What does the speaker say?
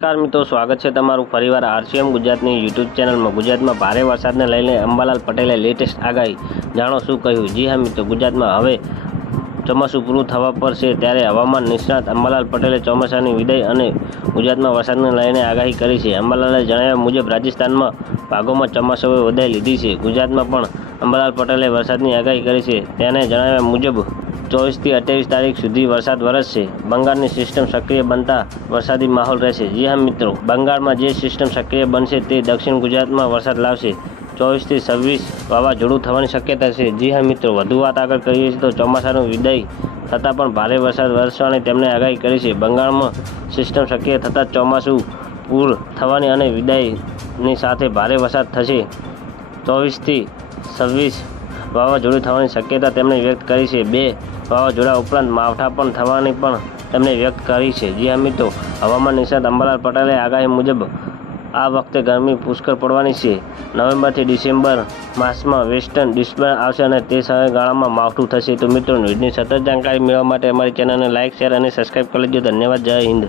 નમસ્કાર મિત્રો, સ્વાગત છે તમારું ફરીવાર આરસીએમ ગુજરાતની યુટ્યુબ ચેનલમાં. ગુજરાતમાં ભારે વરસાદને લઈને અંબાલાલ પટેલે લેટેસ્ટ આગાહી. જાણો શું કહ્યું? જી હા મિત્રો, ગુજરાતમાં હવે ચોમાસું પૂરું થવા પર છે ત્યારે હવામાન નિષ્ણાત અંબાલાલ પટેલે ચોમાસાની વિદાય અને ગુજરાતમાં વરસાદને લઈને આગાહી કરી છે. અંબાલાલે જણાવ્યા મુજબ, રાજસ્થાનમાં ભાગોમાં ચોમાસુએ વધાઈ લીધી છે. ગુજરાતમાં પણ અંબાલાલ પટેલે વરસાદની આગાહી કરી છે. તેને જણાવ્યા મુજબ, ચોવીસથી અઠ્યાવીસ તારીખ સુધી વરસાદ વરસશે. બંગાળની સિસ્ટમ સક્રિય બનતા વરસાદી માહોલ રહેશે. જી હા મિત્રો, બંગાળમાં જે સિસ્ટમ સક્રિય બનશે તે દક્ષિણ ગુજરાતમાં વરસાદ લાવશે. ચોવીસથી છવ્વીસ વાવાઝોડું થવાની શક્યતા છે. જી હા મિત્રો, વધુ વાત આગળ કરીએ છીએ તો ચોમાસાનું વિદાય થતાં પણ ભારે વરસાદ વરસવાની તેમણે આગાહી કરી છે. બંગાળમાં સિસ્ટમ સક્રિય થતાં ચોમાસું પૂર થવાની અને વિદાયની સાથે ભારે વરસાદ થશે. ચોવીસથી છવ્વીસ વાવાઝોડું થવાની શક્યતા તેમણે વ્યક્ત કરી છે. બે વાવાઝોડા ઉપરાંત માવઠા પણ થવાની પણ તેમણે વ્યક્ત કરી છે. જી હા મિત્રો, હવામાન નિષ્ણાત અંબાલાલ પટેલે આગાહી મુજબ આ વખતે ગરમી પુષ્કળ પડવાની છે. નવેમ્બરથી ડિસેમ્બર માસમાં વેસ્ટર્ન ડિસ્ટર્બન્સ આવશે અને તે સમયગાળામાં માવઠું થશે. તો મિત્રો, ન્યૂઝની સતત જાણકારી મેળવવા માટે અમારી ચેનલને લાઇક શેર અને સબસ્ક્રાઈબ કરી લેજો. ધન્યવાદ. જય હિન્દ.